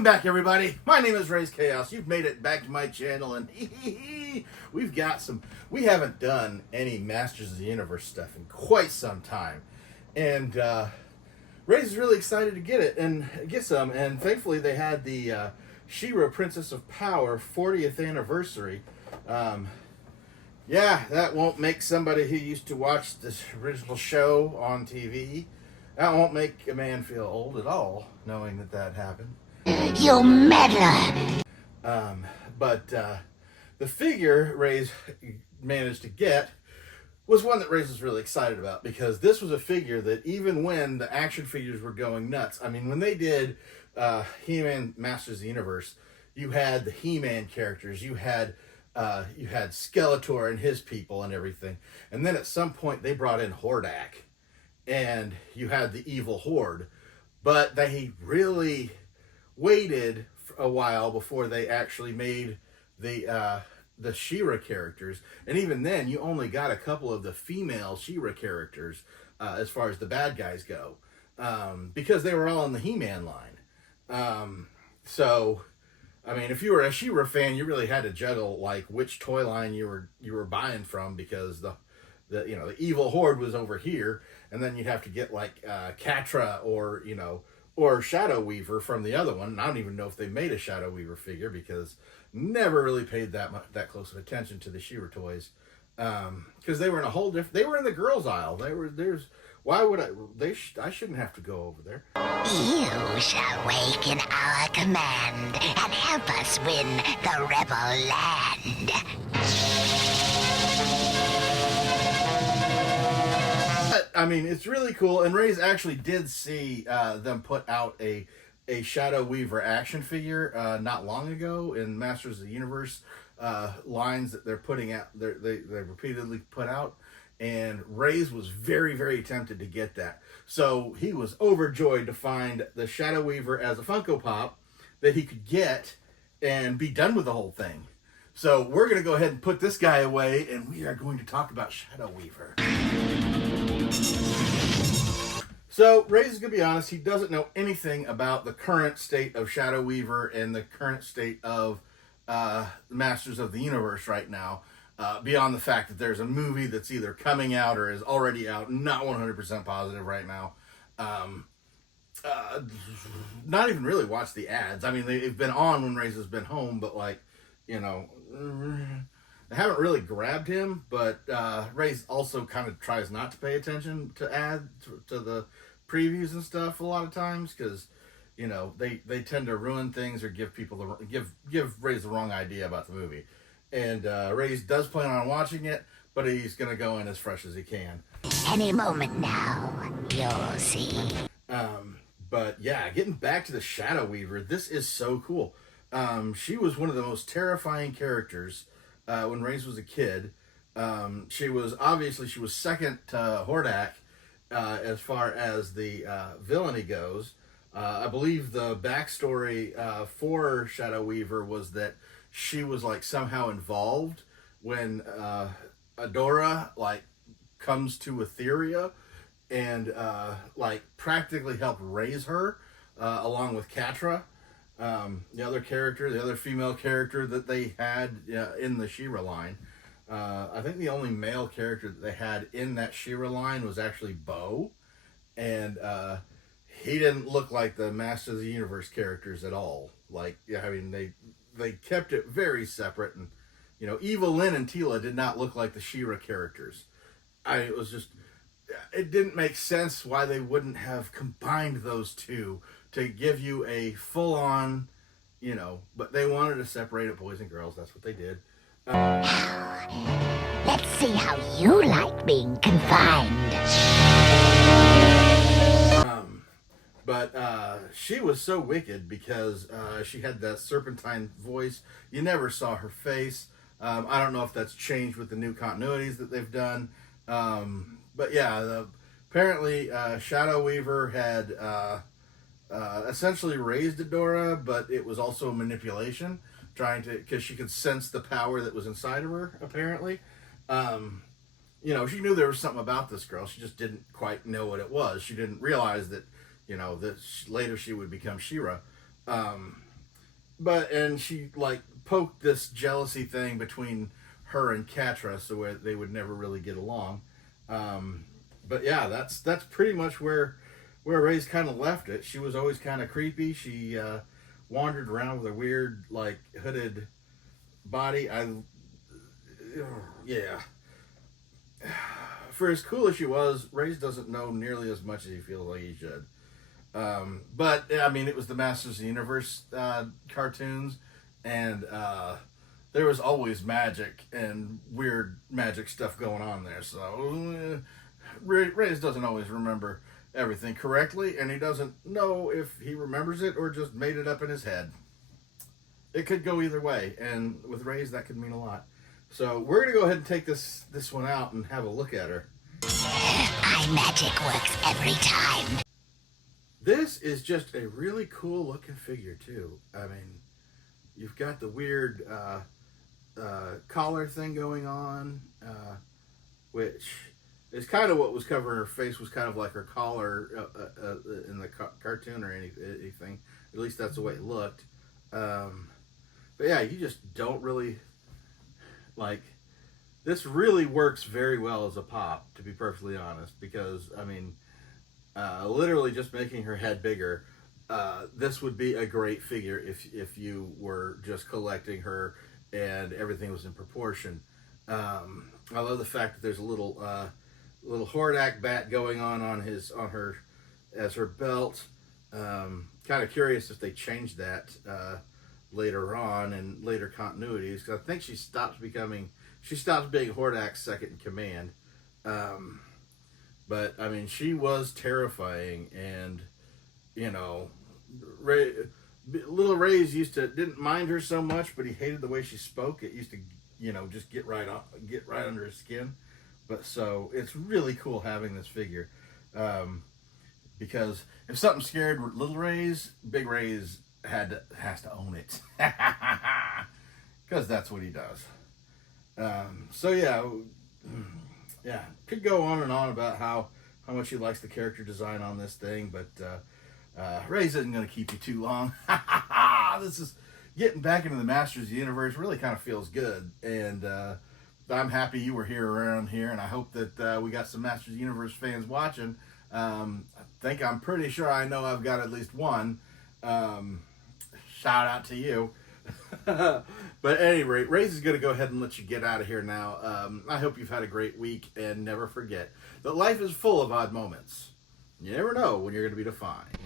Welcome back, everybody. My name is Raze Chaos. You've made it back to my channel, and we haven't done any Masters of the Universe stuff in quite some time. And Raze is really excited to get some, and thankfully they had the She-Ra Princess of Power 40th anniversary. Yeah, that won't make somebody who used to watch this original show on TV, that won't make a man feel old at all, knowing that happened. You meddler! But the figure Raze managed to get was one that Raze was really excited about, because this was a figure that even when the action figures were going nuts, I mean, when they did He-Man Masters of the Universe, you had the He-Man characters, you had Skeletor and his people and everything, and then at some point they brought in Hordak, and you had the evil Horde, but they really waited a while before they actually made the She-Ra characters, and even then you only got a couple of the female She-Ra characters as far as the bad guys go, because they were all in the He-Man line. So I mean, if you were a She-Ra fan, you really had to juggle like which toy line you were buying from, because the evil Horde was over here, and then you'd have to get like Catra or Shadow Weaver from the other one. And I don't even know if they made a Shadow Weaver figure, because never really paid that close of attention to the She-Ra toys, because they were in a whole different. They were in the girls' aisle. Why would I shouldn't have to go over there. You shall wake in our command and help us win the rebel land. I mean, it's really cool, and Raze actually did see them put out a Shadow Weaver action figure not long ago in Masters of the Universe lines that they're putting out. They repeatedly put out, and Raze was very, very tempted to get that. So he was overjoyed to find the Shadow Weaver as a Funko Pop that he could get and be done with the whole thing. So we're going to go ahead and put this guy away, and we are going to talk about Shadow Weaver. So, Raze is going to be honest, he doesn't know anything about the current state of Shadow Weaver and the current state of Masters of the Universe right now, beyond the fact that there's a movie that's either coming out or is already out, not 100% positive right now. Not even really watched the ads. I mean, they've been on when Raze has been home, but I haven't really grabbed him, but Raze also kind of tries not to pay attention to ads, to the previews and stuff a lot of times, because they tend to ruin things or give people give Raze the wrong idea about the movie. And Raze does plan on watching it, but he's gonna go in as fresh as he can. Any moment now, you'll see. But yeah, getting back to the Shadow Weaver, this is so cool. She was one of the most terrifying characters when Raze was a kid. She was second to Hordak as far as the villainy goes. I believe the backstory for Shadow Weaver was that she was like somehow involved when Adora comes to Etheria and practically helped raise her along with Catra. The other female character that they had in the She-Ra line. I think the only male character that they had in that She-Ra line was actually Bo, and he didn't look like the Master of the Universe characters at all. They kept it very separate, and Evil-Lyn and Teela did not look like the She-Ra characters. It didn't make sense why they wouldn't have combined those two to give you a full-on, but they wanted to separate it, boys and girls. That's what they did. Let's see how you like being confined. But she was so wicked because she had that serpentine voice. You never saw her face. I don't know if that's changed with the new continuities that they've done. But yeah, apparently Shadow Weaver had essentially raised Adora, but it was also a manipulation, because she could sense the power that was inside of her, apparently. She knew there was something about this girl. She just didn't quite know what it was. She didn't realize that, that later she would become She-Ra. and she like poked this jealousy thing between her and Catra, so where they would never really get along. But yeah, that's pretty much where Raze kind of left it. She was always kind of creepy. She wandered around with a weird like hooded body. Yeah. For as cool as she was, Raze doesn't know nearly as much as he feels like he should. But I mean, it was the Masters of the Universe cartoons, and there was always magic and weird magic stuff going on there. So Raze doesn't always remember everything correctly, and he doesn't know if he remembers it or just made it up in his head. It could go either way, and with Raze, that could mean a lot. So we're gonna go ahead and take this one out and have a look at her. My magic works every time. This is just a really cool looking figure too. I mean, you've got the weird collar thing going on, which is kind of what was covering her face. Was kind of like her collar in the cartoon or anything. At least that's the way it looked. But yeah, you just don't really like. This really works very well as a pop, to be perfectly honest, because I mean, literally just making her head bigger. This would be a great figure if you were just collecting her and everything was in proportion. I love the fact that there's a little Hordak bat going on her as her belt. Kind of curious if they changed that later on in later continuities, because I think she stops being Hordak's second in command. But I mean, she was terrifying, and you know, little Raze didn't mind her so much, but he hated the way she spoke. It used to, just get right under his skin. But so it's really cool having this figure, because if something scared little Raze, big Raze has to own it, because that's what he does. So yeah, could go on and on about how much he likes the character design on this thing, but Raze isn't going to keep you too long. This is getting back into the Masters of the Universe. Really kind of feels good, and I'm happy you were here around here, and I hope that we got some Masters of the Universe fans watching. I'm pretty sure I know I've got at least one. Shout out to you. But at any rate, Raze is going to go ahead and let you get out of here now. I hope you've had a great week, and never forget that life is full of odd moments. You never know when you're going to be defined.